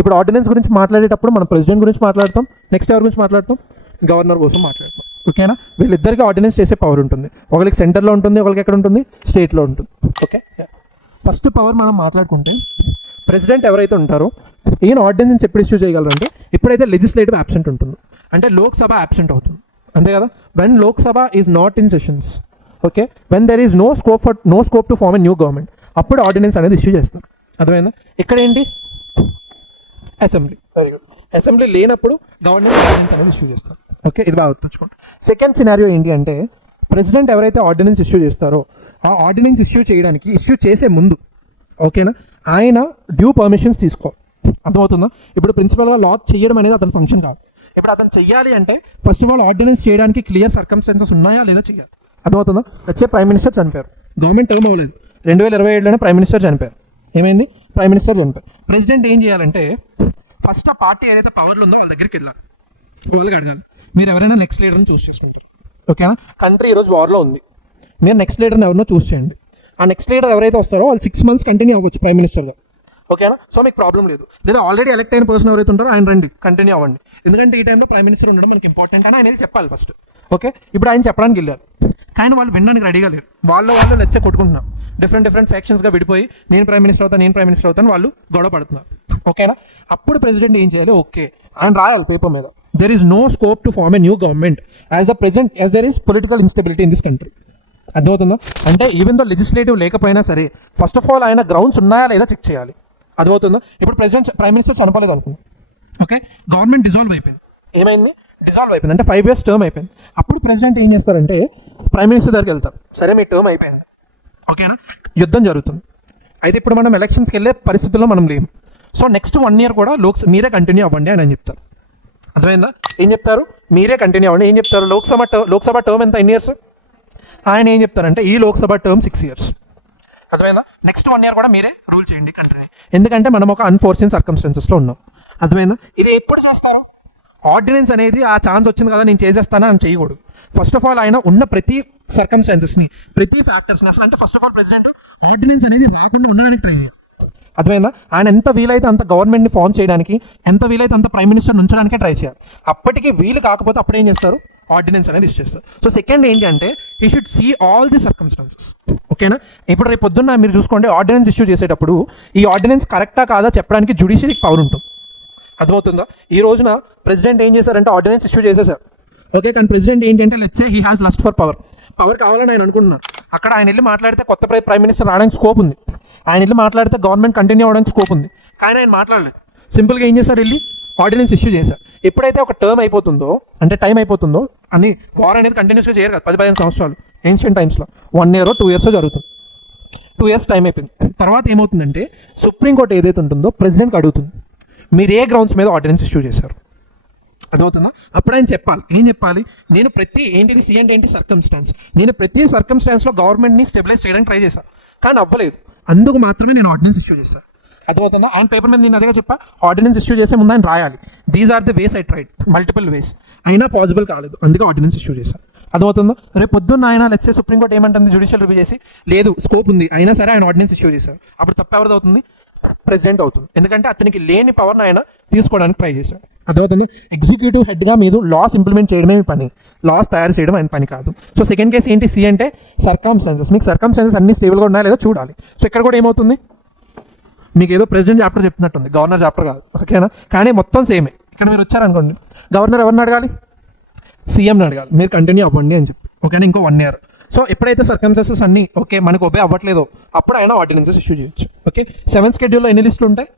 ఇప్పుడు ఆర్డినెన్స్ గురించి మాట్లాడేటప్పుడు మనం ప్రెసిడెంట్ గురించి మాట్లాడతాం, నెక్స్ట్ ఎవరి గురించి మాట్లాడతాం, గవర్నర్ కోసం మాట్లాడతాం. ఓకేనా, వీళ్ళిద్దరికి ఆర్డినెన్స్ చేసే పవర్ ఉంటుంది. ఒకరికి సెంటర్లో ఉంటుంది, ఒకరికి ఎక్కడ ఉంటుంది, స్టేట్లో ఉంటుంది. ఓకే, ఫస్ట్ పవర్ మనం మాట్లాడుకుంటే ప్రెసిడెంట్ ఎవరైతే ఉంటారో ఈయన ఆర్డినెన్స్ ఎప్పుడు ఇష్యూ చేయగలరంటే ఎప్పుడైతే లెజిస్లేటివ్ అబ్సెంట్ ఉంటుందో, అంటే లోక్సభ అబ్సెంట్ అవుతుంది, అంతే కదా. When Lok Sabha is not in sessions, okay, when there is no scope to form a new government, అప్పుడు ఆర్డినెన్స్ అనేది ఇష్యూ చేస్తారు. అర్థమైందా? ఇక్కడ ఏంటి, అసెంబ్లీ. Very good. అసెంబ్లీ లేనప్పుడు గవర్నమెంట్ ఆర్డినెన్స్ అనేది ఇష్యూ చేస్తారు. ఓకే, ఇది బాగా గుర్తుంచుకోండి. సెకండ్ సినారియో ఏంటి అంటే ప్రెసిడెంట్ ఎవరైతే ఆర్డినెన్స్ ఇష్యూ చేస్తారో ఆ ఆర్డినెన్స్ ఇష్యూ చేసే ముందు, ఓకేనా, ఆయన డ్యూ పర్మిషన్స్ తీసుకోవాలి. అర్థమవుతుందా? ఇప్పుడు ప్రిన్సిపల్గా లా చేయడం అనేది అతని ఫంక్షన్ కాదు. ఇప్పుడు అతను చెయ్యాలి అంటే ఫస్ట్ ఆఫ్ ఆల్ ఆర్డినెన్స్ చేయడానికి క్లియర్ సర్కమ్స్టాన్సెస్ ఉన్నాయా లేదా చేయాలి. అర్థమవుతుందా? వచ్చే ప్రైమ్ మినిస్టర్ చనిపోయారు, గవర్నమెంట్ టర్మ్ అవ్వలేదు, 2027లోనే ప్రైమ్ మినిస్టర్ చనిపోయారు. ఏమైంది? ప్రైమ్ మినిస్టర్ చనిపోయారు. ప్రెసిడెంట్ ఏం చేయాలంటే ఫస్ట్ ఆ పార్టీ ఏదైతే పవర్లో ఉందో వాళ్ళ దగ్గరికి వెళ్ళాలి, వాళ్ళకి అడగాలి మీరు ఎవరైనా నెక్స్ట్ లీడర్ని చూస్ చేసుకుంటారు. ఓకేనా, కంట్రీ ఈరోజు వార్లో ఉంది, మీరు నెక్స్ట్ లీడర్ని ఎవరినో చూస్ చేయండి. ఆ నెక్స్ట్ లీడర్ ఎవరైతే వస్తారో వాళ్ళు 6 months కంటిన్యూ అవ్వచ్చు ప్రైమ్ మినిస్టర్గా. ఓకేనా, సో మీకు ప్రాబ్లం లేదు. లేదా ఆల్రెడీ ఎలక్ట్ అయిన పర్సన్ ఎవరైతే ఉంటారో ఆయన రండి, కంటిన్యూ అవ్వండి. ఎందుకంటే ఈ టైంలో ప్రైమ్ మినిస్టర్ ఉండడం మనకి ఇంపార్టెంట్ అని అనేది చెప్పాలి ఫస్ట్. ఓకే, ఇప్పుడు ఆయన చెప్పడానికి వెళ్ళారు, కానీ వాళ్ళు వినడానికి రెడీగా లేరు. వాళ్ళు లెచ్చే కొట్టుకుంటున్నారు, డిఫరెంట్ ఫ్యాక్షన్స్గా విడిపోయి నేను ప్రైమ్ మినిస్టర్ అవుతాను వాళ్ళు గొడవ పడుతున్నారు. ఓకేనా, అప్పుడు ప్రెసిడెంట్ ఏం చేయాలి, ఓకే ఆయన రాయాలి పేపర్ మీద, there is no scope to form a new government as there is political instability in this country. అర్థమవుతుందా? అంటే ఈవెన్ దో లెజిస్లేటివ్ లేకపోయినా సరే ఫస్ట్ ఆఫ్ ఆల్ ఆయన గ్రౌండ్స్ ఉన్నాయా లేదా చెక్ చేయాలి. అర్థమవుతుందా? ఇప్పుడు ప్రైమ్ మినిస్టర్ చనిపోలేదు అనుకున్నాం, ఓకే, గవర్నమెంట్ డిజాల్వ్ అయిపోయింది. ఏమైంది? డిజాల్వ్ అయిపోయింది, అంటే 5 years టర్మ్ అయిపోయింది. అప్పుడు ప్రెసిడెంట్ ఏం చేస్తారంటే ప్రైమ్ మినిస్టర్ దగ్గరికి వెళ్తారు, సరే మీ టర్మ్ అయిపోయింది, ఓకేనా, యుద్ధం జరుగుతుంది, అయితే ఇప్పుడు మనం ఎలక్షన్స్కి వెళ్ళే పరిస్థితుల్లో మనం లేము, సో నెక్స్ట్ 1 year కూడా మీరే కంటిన్యూ అవ్వండి అని చెప్తారు. అర్థమైందా? ఏం చెప్తారు? మీరే కంటిన్యూ అవ్వండి. ఏం చెప్తారు? లోక్సభ టర్మ్ ఎంత, ఎన్ని ఇయర్స్? ఆయన ఏం చెప్తారంటే ఈ లోక్సభ టర్మ్ 6 years. అర్థమైందా? నెక్స్ట్ 1 year కూడా మీరే రూల్ చేయండి కంట్రీని, ఎందుకంటే మనం ఒక అన్ఫోర్సిన్ సర్కమ్స్టాన్సెస్లో ఉన్నాం. అర్థమైందా? ఇది ఎప్పుడు చేస్తారు? ఆర్డినెన్స్ అనేది ఆ ఛాన్స్ వచ్చింది కదా నేను చేసేస్తానా అని చేయకూడదు. ఫస్ట్ ఆఫ్ ఆల్ ఆయన ఉన్న ప్రతి సర్కమ్స్టాన్సెస్ని, ప్రతి ఫ్యాక్టర్స్ని, అసలు అంటే first of all president ordinance అనేది రాకుండా ఉండడానికి ట్రై చేయాలి. అర్థమైందా? ఆయన ఎంత వీలైతే అంత గవర్నమెంట్ని ఫామ్ చేయడానికి, ఎంత వీలైతే అంత ప్రైమ్ మినిస్టర్ ఉంచడానికే ట్రై చేయాలి. అప్పటికి వీలు కాకపోతే అప్పుడు ఏం చేస్తారు? ఆర్డినెన్స్ అనేది ఇష్యూ చేస్తారు. సో సెకండ్ ఏంటి అంటే he should see all the circumstances. ఓకేనా, ఇప్పుడు రేపు పొద్దున్న మీరు చూసుకోండి, ఆర్డినెన్స్ ఇష్యూ చేసేటప్పుడు ఈ ఆర్డినెన్స్ కరెక్టా కాదా చెప్పడానికి జ్యుడిషియరీకి పవర్ ఉంటుంది. అర్థమవుతుందా? ఈ రోజున ప్రెసిడెంట్ ఏం చేశారంటే ఆర్డినెన్స్ ఇష్యూ చేసేసారు, ఓకే, కానీ ప్రెసిడెంట్ ఏంటంటే let's say he has lust for power కావాలని ఆయన అనుకుంటున్నారు. అక్కడ ఆయన వెళ్ళి మాట్లాడితే కొత్త ప్రైమ్ మినిస్టర్ రావడానికి స్కోప్ ఉంది, ఆయన వెళ్ళి మాట్లాడితే గవర్నమెంట్ కంటిన్యూ అవ్వడానికి స్కోప్ ఉంది, కానీ ఆయన మాట్లాడలేదు. సింపుల్గా ఏం చేశారు? వెళ్ళి ఆర్డినెన్స్ ఇష్యూ చేశారు. ఎప్పుడైతే ఒక టర్మ్ అయిపోతుందో, అంటే టైం అయిపోతుందో, అని వార్ అనేది కంటిన్యూస్గా చేయరు కదా 10-15 సంవత్సరాలు, ఏన్షియంట్ టైమ్స్లో 1 year 2 years జరుగుతుంది. 2 years టైం అయిపోయింది. తర్వాత ఏమవుతుందంటే సుప్రీంకోర్టు ఏదైతే ఉంటుందో ప్రెసిడెంట్కి అడుగుతుంది మీరు ఏ గ్రౌండ్స్ మీద ఆర్డినెన్స్ ఇష్యూ చేశారు. అర్థమవుతుందా? అప్పుడు ఆయన చెప్పాలి, ఏం చెప్పాలి, నేను ఏంటిది సి అంటే ఏంటి, సర్కమ్స్టాన్స్, నేను ప్రతి సర్కమ్స్టాన్స్లో గవర్నమెంట్ని స్టెబిలైజ్ చేయడానికి ట్రై చేశాను, కానీ అవ్వలేదు, అందుకు మాత్రమే నేను ఆర్డినెన్స్ ఇష్యూ చేశాను. అర్థమవుతుందా? ఆయన పేపర్ మీద నేను అదేగా చెప్పా, ఆర్డినెన్స్ ఇష్యూ చేసే ముందు ఆయన రాయాలి these are the ways I tried, multiple ways, అయినా పాసిబుల్ కాలేదు, అందుకే ఆర్డినెన్స్ ఇష్యూ చేశాను. అర్థమవుతుందా? రేపు పొద్దున్న ఆయన లెట్స్ సే సుప్రీంకోర్టు ఏమంటుంది, జ్యుడిషియల్ రివ్యూ చేసి లేదు స్కోప్ ఉంది, అయినా సరే ఆయన ఆర్డినెన్స్ ఇష్యూ చేశారు, అప్పుడు తప్పు ఎవరిది అవుతుంది? ప్రెసిడెంట్ అవుతుంది, ఎందుకంటే అతనికి లేని పవర్ని ఆయన తీసుకోవడానికి ట్రై చేశాడు. అర్థమవుతుంది? ఎగ్జిక్యూటివ్ హెడ్గా మీరు లాస్ ఇంప్లిమెంట్ చేయడమే మీ పని, లాస్ తయారు చేయడం ఆయన పని కాదు. సో సెకండ్ కేసు ఏంటి, సి అంటే సర్కమ్స్టాన్సెస్, మీకు సర్కమ్స్టాన్సెస్ అన్ని స్టేబుల్గా ఉన్నాయా లేదా చూడాలి. సో ఇక్కడ కూడా ఏమవుతుంది, మీకు ఏదో ప్రెసిడెంట్ చాప్టర్ చెప్తున్నట్టుంది, గవర్నర్ చాప్టర్ కాదు, ఓకేనా, కానీ మొత్తం సేమే. ఇక్కడ మీరు వచ్చారనుకోండి, గవర్నర్ ఎవరిని అడగాలి? సీఎంని అడగాలి, మీరు కంటిన్యూ అవ్వండి అని చెప్పి, ఓకేనా, ఇంకో 1 year. సో ఎప్పుడైతే సర్కమ్స్టాన్సెస్ అన్నీ ఓకే మనకు ఒబే అవ్వట్లేదో అప్పుడు ఆయన ఆర్డినెన్సెస్ ఇష్యూ చేయొచ్చు. ఓకే, 7th schedule ఎన్ని లిస్టులు ఉంటాయి?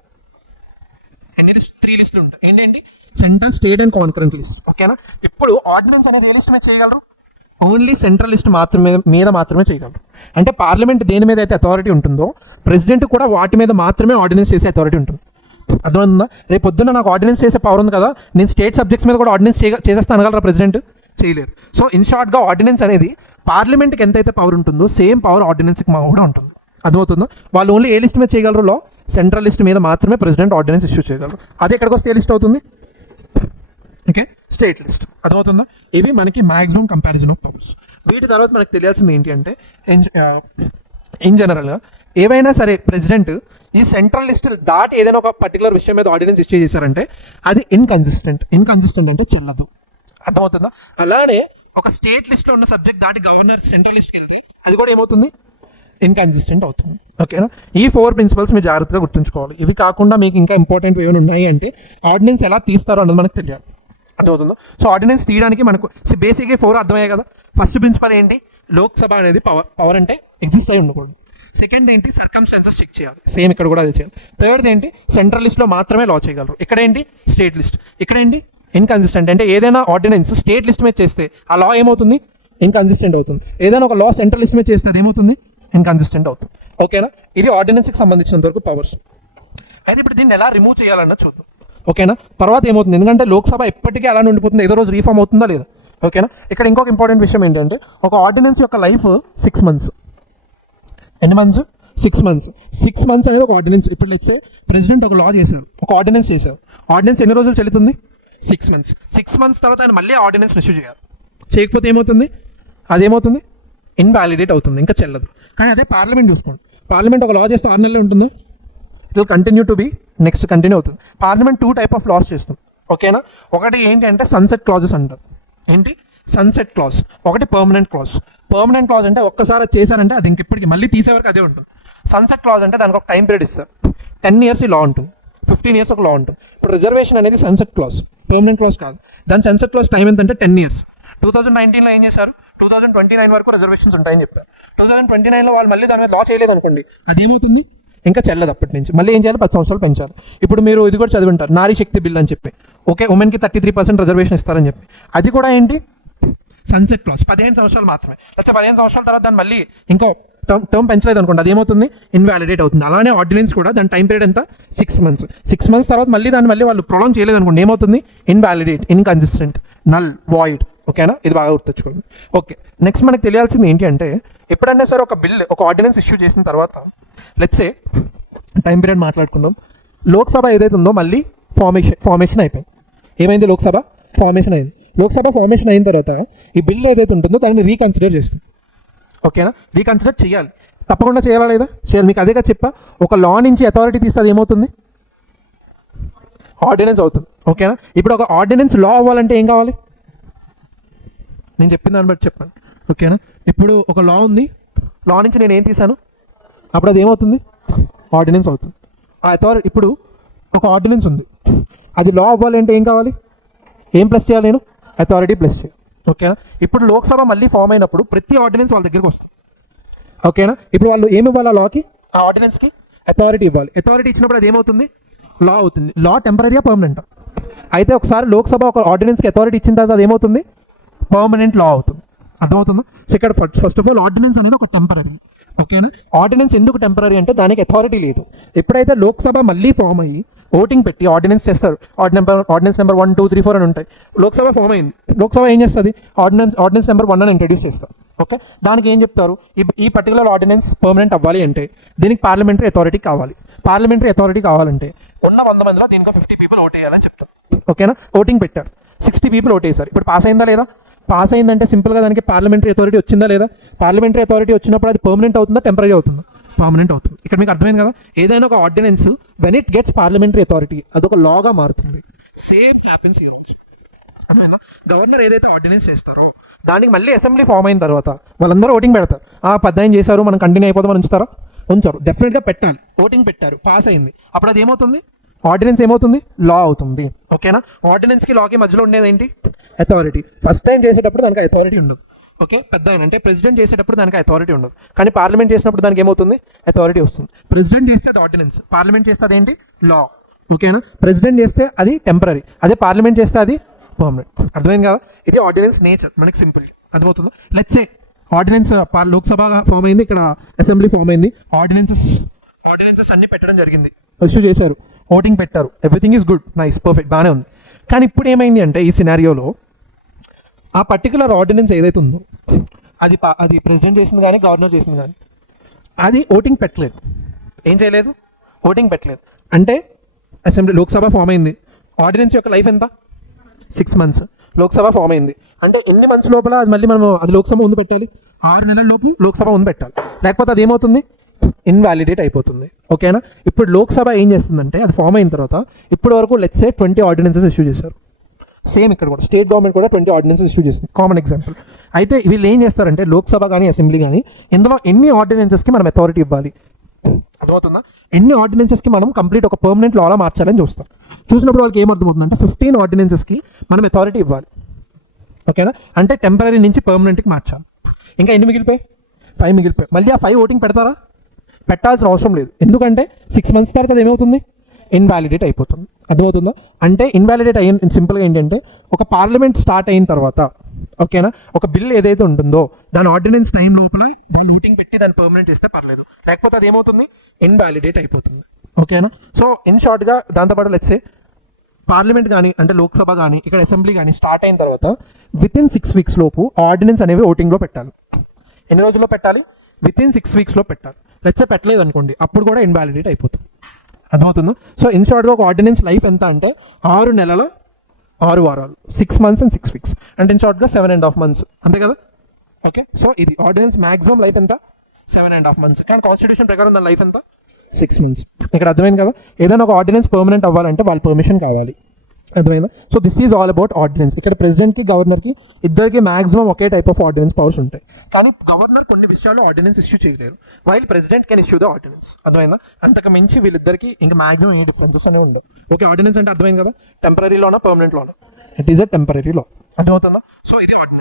3 లిస్టులు ఉంటాయి. ఏంటండి? Central, state and concurrent list. ఓకేనా, ఇప్పుడు ఆర్డినెన్స్ అనేది ఏ లిస్ట్ మీద చేయగలరు? ఓన్లీ సెంట్రల్ లిస్ట్ మాత్రమే చేయగలరు. అంటే పార్లమెంట్ దేని మీద అయితే అథారిటీ ఉంటుందో ప్రెసిడెంట్ కూడా వాటి మీద మాత్రమే ఆర్డినెన్స్ చేసే అథారిటీ ఉంటుంది. అర్థమవుతుందా? రేపు పొద్దున్న నాకు ఆర్డినెన్స్ చేసే పవర్ ఉంది కదా, నేను స్టేట్ సబ్జెక్ట్స్ మీద కూడా ఆర్డినెన్స్ చేసేస్తా అనగలరా ప్రెసిడెంట్? చేయలేరు. సో ఇన్ షార్ట్గా ఆర్డినెన్స్ అనేది పార్లమెంట్కి ఎంతైతే పవర్ ఉంటుందో సేమ్ పవర్ ఆర్డినెన్స్కి కూడా ఉంటుంది. అర్థమవుతుందో? వాళ్ళు ఓన్లీ ఏ లిస్ట్ మీద చేయగలరు? లో సెంట్రల్ లిస్ట్ మీద మాత్రమే ప్రెసిడెంట్ ఆర్డినెన్స్ ఇష్యూ చేయగలరు. అది ఎక్కడికి వస్తే ఏ లిస్ట్ అవుతుంది? Okay, state list. అర్థమవుతుందా? ఇవి మనకి మ్యాక్సిమం కంపారిజన్ ఆఫ్ పవర్స్. వీటి తర్వాత మనకు తెలియాల్సింది ఏంటి అంటే ఇన్ జనరల్గా ఏవైనా సరే ప్రెసిడెంట్ ఈ సెంట్రల్ లిస్ట్ దాటి ఏదైనా ఒక పర్టికులర్ విషయం మీద ఆర్డినెన్స్ ఇష్యూ చేశారంటే అది ఇన్కన్సిస్టెంట్ అంటే చెల్లదు. అర్థమవుతుందా? అలానే ఒక స్టేట్ లిస్ట్లో ఉన్న సబ్జెక్ట్ దాటి గవర్నర్ సెంట్రల్ లిస్ట్కి వెళ్తే అది కూడా ఏమవుతుంది? ఇన్కన్సిస్టెంట్ అవుతుంది. ఓకేనా? ఈ 4 ప్రిన్సిపల్స్ మీరు జాగ్రత్తగా గుర్తుంచుకోవాలి. ఇవి కాకుండా మీకు ఇంకా ఇంపార్టెంట్ ఏమైనా ఉన్నాయి అంటే ఆర్డినెన్స్ ఎలా తీస్తారో అన్నది మనకు తెలియాలి. అర్థమవుతుందో? సో ఆర్డినెన్స్ తీయడానికి మనకు బేసిక్గా 4 అర్థమయ్యాయి కదా. ఫస్ట్ ప్రిన్సిపల్ ఏంటి? లోక్సభ అనేది పవర్ అంటే ఎగ్జిస్ట్ అయి ఉండకూడదు. సెకండ్ ఏంటి? సర్కమ్స్టెన్సెస్ చెక్ చేయాలి. సేమ్ ఇక్కడ కూడా అది చేయాలి. థర్డ్ ఏంటి? సెంట్రల్ లిస్ట్లో మాత్రమే లా చేయగలరు. ఇక్కడ ఏంటి? State list. ఇక్కడ ఏంటి? ఇన్కన్సిస్టెంట్. అంటే ఏదైనా ఆర్డినెన్స్ స్టేట్ లిస్ట్ మీద చేస్తే ఆ లా ఏమవుతుంది? ఇన్కన్సిస్టెంట్ అవుతుంది. ఏదైనా ఒక లా సెంట్రల్ లిస్ట్ మీద చేస్తే అది ఏమవుతుంది? ఇన్కన్సిస్టెంట్ అవుతుంది. ఓకేనా? ఇది ఆర్డినెన్స్కి సంబంధించినంత వరకు పవర్స్. అయితే ఇప్పుడు దీన్ని ఎలా రిమూవ్ చేయాలన్న చూద్దాం. ఓకేనా? తర్వాత ఏమవుతుంది? ఎందుకంటే లోక్సభ ఎప్పటికీ అలానే ఉండిపోతుంది, ఏదో రోజు రీఫార్మ్ అవుతుందా లేదా. ఓకేనా? ఇక్కడ ఇంకొక ఇంపార్టెంట్ విషయం ఏంటంటే ఒక ఆర్డినెన్స్ యొక్క లైఫ్ 6 months. ఎన్ని మంత్స్? 6 months. 6 months అనేది ఒక ఆర్డినెన్స్. ఇప్పుడు లెట్స్ ప్రెసిడెంట్ ఒక లా చేశారు, ఒక ఆర్డినెన్స్ చేశారు. ఆర్డినెన్స్ ఎన్ని రోజులు చెల్లుతుంది? 6 months. 6 months తర్వాత ఆయన మళ్ళీ ఆర్డినెన్స్ ఇష్యూ చేయాలి. చేయకపోతే ఏమవుతుంది? అదేమవుతుంది? ఇన్వాలిడేట్ అవుతుంది, ఇంకా చెల్లదు. కానీ అదే పార్లమెంట్ చూసుకోండి. పార్లమెంట్ ఒక లా చేస్తే 6 నెలలు ఉంటుందో? It will continue to be next continue అవుతుంది. పార్లమెంట్ 2 type ఆఫ్ లాస్ చేస్తుంది. ఓకేనా? ఒకటి ఏంటి అంటే సన్సెట్ క్లాజెస్ అంటారు. ఏంటి? Sunset clause. ఒకటి పర్మనెంట్ క్లాజ్. పర్మనెంట్ క్లాజ్ అంటే ఒక్కసారి చేశారంటే అది ఇంకెప్పటికీ మళ్ళీ తీసే వరకు అదే ఉంటుంది. సన్సెట్ క్లాజ్ అంటే దానికి ఒక టైం పీరియడ్ ఇస్తారు. 10 years ఈ లా ఉంటుంది, 15 years ఒక లా ఉంటుంది. ఇప్పుడు రిజర్వేషన్ అనేది సన్సెట్ క్లాజ్, పర్మనెంట్ క్లాజ్ కాదు. దాని సన్సెట్ క్లాజ్ టైం ఎంతంటే 10 years. 2019లో ఏం చేశారు? 2029 వరకు రిజర్వేషన్స్ ఉంటాయని చెప్పారు. 2029లో వాళ్ళు మళ్ళీ దాని మీద లా చేయలేదు అనుకోండి, అది ఏమవుతుంది? ఇంకా చెల్లదు. అప్పటి నుంచి మళ్ళీ ఏం చేయాలి? 10 సంవత్సరాలు పెంచాలి. ఇప్పుడు మీరు ఇది కూడా చదివి ఉంటారు, నారీ శక్తి బిల్ అని చెప్పి. ఓకే, ఉమెన్కి 33% రిజర్వేషన్ ఇస్తారని చెప్పి. అది కూడా ఏంటి? Sunset clause. 15 సంవత్సరాలు మాత్రమే. లేకపోతే 15 సంవత్సరాల తర్వాత దాన్ని మళ్ళీ ఇంకో టర్మ్ పెంచలేదు అనుకోండి, అది ఏమవుతుంది? ఇన్వాలిడేట్ అవుతుంది. అలానే ఆర్డినెన్స్ కూడా దాని టైం పీరియడ్ ఎంత? 6 months. 6 months తర్వాత మళ్ళీ వాళ్ళు ప్రొలాంగ్ చేయలేదు అనుకోండి, ఏమవుతుంది? Invalidate, inconsistent, null, void. ఓకేనా? ఇది బాగా గుర్తుంచుకోండి. ఓకే, నెక్స్ట్ మనకు తెలియాల్సింది ఏంటి అంటే ఎప్పుడైనా సరే ఒక బిల్, ఒక ఆర్డినెన్స్ ఇష్యూ చేసిన తర్వాత లెట్స్ సే టైం పీరియడ్ మాట్లాడుకుందాం. లోక్సభ ఏదైతే ఉందో మళ్ళీ ఫార్మేషన్ అయిపోయింది. ఏమైంది? లోక్సభ ఫార్మేషన్ అయింది. లోక్సభ ఫార్మేషన్ అయిన తర్వాత ఈ బిల్ ఏదైతే ఉంటుందో దాన్ని రీకన్సిడర్ చేస్తుంది. ఓకేనా? రీకన్సిడర్ చేయాలి, తప్పకుండా చేయాలా లేదా? చేయాలి. మీకు అదేగా చెప్పా, ఒక లా నుంచి అథారిటీ తీస్తే అది ఏమవుతుంది? ఆర్డినెన్స్ అవుతుంది. ఓకేనా? ఇప్పుడు ఒక ఆర్డినెన్స్ లా అవ్వాలంటే ఏం కావాలి? నేను చెప్పిన దాన్ని బట్టి చెప్పండి. ఓకేనా? ఇప్పుడు ఒక లా ఉంది, లా నుంచి నేను ఏం తీసాను, అప్పుడు అది ఏమవుతుంది? ఆర్డినెన్స్ అవుతుంది. ఆ అథారిటీ, ఇప్పుడు ఒక ఆర్డినెన్స్ ఉంది, అది లా అవ్వాలి అంటే ఏం కావాలి? ఏం ప్లస్ చేయాలి? నేను అథారిటీ ప్లస్ చేయాలి. ఓకేనా? ఇప్పుడు లోక్సభ మళ్ళీ ఫామ్ అయినప్పుడు ప్రతి ఆర్డినెన్స్ వాళ్ళ దగ్గరికి వస్తుంది. ఓకేనా? ఇప్పుడు వాళ్ళు ఏమి ఇవ్వాలి? ఆ లాకి, ఆ ఆర్డినెన్స్కి అథారిటీ ఇవ్వాలి. అథారిటీ ఇచ్చినప్పుడు అది ఏమవుతుంది? లా అవుతుంది. లా టెంపరీయా పర్మనెంట్? అయితే ఒకసారి లోక్సభ ఒక ఆర్డినెన్స్కి అథారిటీ ఇచ్చిన తర్వాత అది ఏమవుతుంది? పర్మనెంట్ లా అవుతుంది. అర్థమవుతుందా? సో ఇక్కడ ఫస్ట్ ఆఫ్ ఆల్ ఆర్డినెన్స్ అనేది ఒక టెంపరీ. ఓకేనా? ఆర్డినెన్స్ ఎందుకు టెంపరీ అంటే దానికి అథారిటీ లేదు. ఎప్పుడైతే లోక్సభ మళ్ళీ ఫామ్ అయ్యి ఓటింగ్ పెట్టి ఆర్డినెన్స్ చేస్తారు, ఆర్డినెన్స్ నెంబర్ 1, 2, 3, 4 అని ఉంటాయి. లోక్సభ ఫామ్ అయింది, లోక్సభ ఏం చేస్తుంది? ఆర్డినెన్స్ నెంబర్ 1 అని ఇంట్రడ్యూస్ చేస్తారు. ఓకే, దానికి ఏం చెప్తారు? ఈ పర్టికులర్ ఆర్డినెన్స్ పర్మనెంట్ అవ్వాలి అంటే దీనికి పార్లమెంటరీ అథారిటీ కావాలి. పార్లమెంటరీ అథారిటీ కావాలంటే ఉన్న 100 మందిలో దీనికి 50 people ఓట్ వేయాలని చెప్తారు. ఓకేనా? ఓటింగ్ పెట్టారు, 60 people ఓట్ వేశారు. ఇప్పుడు పాస్ అయిందా లేదా? పాస్ అయిందంటే సింపుల్గా దానికి పార్లమెంటరీ అథారిటీ వచ్చిందా లేదా? పార్లమెంటరీ అథారిటీ వచ్చినప్పుడు అది పర్మనెంట్ అవుతుందా, టెంపరీ అవుతుందా? పర్మనెంట్ అవుతుంది. ఇక్కడ మీకు అర్థమైంది కదా? ఏదైనా ఒక ordinance when it gets parliamentary authority అదొక లాగా మారుతుంది. సేమ్ హ్యాపెన్స్ ఈ రోజు. అర్థమైందా? గవర్నర్ ఏదైతే ఆర్డినెన్స్ చేస్తారో దానికి మళ్ళీ అసెంబ్లీ ఫామ్ అయిన తర్వాత వాళ్ళందరూ ఓటింగ్ పెడతారు. 19 చేశారు, మనం కంటిన్యూ అయిపోతాం అని ఉంచుతారా? ఉంచారు. డెఫినెట్గా పెట్టాలి. ఓటింగ్ పెట్టారు, పాస్ అయింది, అప్పుడు అది ఏమవుతుంది? ఆర్డినెన్స్ ఏమవుతుంది? లా అవుతుంది. ఓకేనా? ఆర్డినెన్స్కి లాకి మధ్యలో ఉండేది ఏంటి? అథారిటీ. ఫస్ట్ టైం చేసేటప్పుడు దానికి అథారిటీ ఉండదు. ఓకే, పెద్ద అంటే ప్రెసిడెంట్ చేసేటప్పుడు దానికి అథారిటీ ఉండదు, కానీ పార్లమెంట్ చేసినప్పుడు దానికి ఏమవుతుంది? అథారిటీ వస్తుంది. ప్రెసిడెంట్ చేస్తే అది ఆర్డినెన్స్, పార్లమెంట్ చేస్తే అదేంటి? లా. ఓకేనా? ప్రెసిడెంట్ చేస్తే అది టెంపరీ, అదే పార్లమెంట్ చేస్తే అది పర్మనెంట్. అర్థమైంది కదా? ఇది ఆర్డినెన్స్ నేచర్ మనకి సింపుల్. అర్థమవుతుందా? Let's say ordinance Lok Sabha form అయింది, ఇక్కడ అసెంబ్లీ ఫామ్ అయింది. ఆర్డినెన్సెస్ అన్ని పెట్టడం జరిగింది, ఇష్యూ చేశారు, ఓటింగ్ పెట్టారు, everything is good, nice, perfect, బాగానే ఉంది. కానీ ఇప్పుడు ఏమైంది అంటే ఈ సినారియోలో ఆ పర్టికులర్ ఆర్డినెన్స్ ఏదైతే ఉందో అది ప్రెసిడెంట్ చేసింది కానీ గవర్నర్ చేసింది కానీ అది ఓటింగ్ పెట్టలేదు. ఏం చేయలేదు? ఓటింగ్ పెట్టలేదు. అంటే అసెంబ్లీ లోక్సభ ఫామ్ అయింది, ఆర్డినెన్స్ యొక్క లైఫ్ ఎంత? 6 months. లోక్సభ ఫామ్ అయింది అంటే ఎన్ని మంత్స్ లోపల అది మళ్ళీ మనం అది లోక్సభ ముందు పెట్టాలి? 6 నెలల లోపు లోక్సభ ముందు పెట్టాలి, లేకపోతే అది ఏమవుతుంది? ఇన్వాలిడేట్ అయిపోతుంది. ఓకేనా. ఇప్పుడు లోక్సభ ఏం చేస్తుందంటే అది ఫామ్ అయిన తర్వాత ఇప్పటి వరకు లెట్స్ సే 20 ఆర్డినెన్సెస్ ఇష్యూ చేశారు. సేమ్ ఇక్కడ కూడా స్టేట్ గవర్నమెంట్ కూడా 20 ఆర్డినెన్సెస్ ఇష్యూ చేస్తుంది. Common example. అయితే వీళ్ళు ఏం చేస్తారంటే లోక్సభ కానీ అసెంబ్లీ కానీ ఇందులో ఎన్ని ఆర్డినెన్సెస్కి మనం అథారిటీ ఇవ్వాలి, అర్థమవుతుందా, ఎన్ని ఆర్డినెన్సెస్కి మనం కంప్లీట్ ఒక పర్మనెంట్ లాలా మార్చాలని చూస్తాం. చూసినప్పుడు వాళ్ళకి ఏమర్థమవుతుందంటే 15 ఆర్డినెన్సెస్కి మనం అథారిటీ ఇవ్వాలి. ఓకేనా. అంటే టెంపరీ నుంచి పర్మనెంట్కి మార్చాలి. ఇంకా ఎన్ని మిగిలిపోయి 5 మిగిలిపోయి. మళ్ళీ ఆ 5 ఓటింగ్ పెడతారా? పెట్టాల్సిన అవసరం లేదు. ఎందుకంటే 6 months తర్వాత అది ఏమవుతుంది, ఇన్వాలిడేట్ అయిపోతుంది. అర్థమవుతుందా. అంటే ఇన్వాలిడేట్ అయిన సింపుల్గా ఏంటంటే ఒక పార్లమెంట్ స్టార్ట్ అయిన తర్వాత, ఓకేనా, ఒక బిల్ ఏదైతే ఉంటుందో దాని ఆర్డినెన్స్ టైం లోపల దాన్ని ఓటింగ్ పెట్టి దాన్ని పర్మనెంట్ చేస్తే పర్లేదు, లేకపోతే అది ఏమవుతుంది, ఇన్వాలిడేట్ అయిపోతుంది. ఓకేనా. సో ఇన్ షార్ట్గా దాంతోపాటు లెట్స్ సే పార్లమెంట్ కానీ అంటే లోక్సభ కానీ ఇక్కడ అసెంబ్లీ కానీ స్టార్ట్ అయిన తర్వాత వితిన్ 6 weeks లోపు ఆర్డినెన్స్ అనేవి ఓటింగ్లో పెట్టాలి. ఎన్ని రోజుల్లో పెట్టాలి? వితిన్ 6 weeks పెట్టాలి. లెట్స్ సే పెట్టలేదు అనుకోండి, అప్పుడు కూడా ఇన్వాలిడేట్ అయిపోతుంది. అర్థమవుతుందా. సో ఇన్ షార్ట్గా ఒక ఆర్డినెన్స్ లైఫ్ ఎంత అంటే 6 నెలల 6 వారాలు, 6 months and 6 weeks. అంటే ఇన్ షార్ట్గా 7.5 months, అంతే కదా. ఓకే. సో ఇది ఆర్డినెన్స్ మ్యాక్సిమం లైఫ్ ఎంత, 7.5 months. కానీ కాన్స్టిట్యూషన్ ప్రకారం దాని లైఫ్ ఎంత, 6 months. ఇక్కడ అర్థమైంది కదా. ఏదైనా ఒక ఆర్డినెన్స్ పర్మనెంట్ అవ్వాలంటే వాళ్ళ పర్మిషన్ కావాలి. అర్థమైందా. So this is all about ordinance. ఇక్కడ ప్రెసిడెంట్కి గవర్నర్కి ఇద్దరికి మాక్సిమం ఒకే టైప్ ఆఫ్ ఆర్డినెన్స్ పవర్స్ ఉంటాయి. కానీ గవర్నర్ కొన్ని విషయాల్లో ఆర్డినెన్స్ ఇష్యూ చేయలేరు, while president can issue the ordinance. అర్థమైందా. అంతకు మించి వీళ్ళిద్దరికి ఇంకా మాక్సిమం ఏ డిఫరెన్సెస్ అనేవి ఉండవు. ఓకే. ఆర్డినెన్స్ అంటే అర్థమైంది కదా, టెంపరీ లానా పర్మనెంట్ లానా, it is a temporary law. అర్థమవుతుందా. సో ఇది ఆర్డినెన్స్.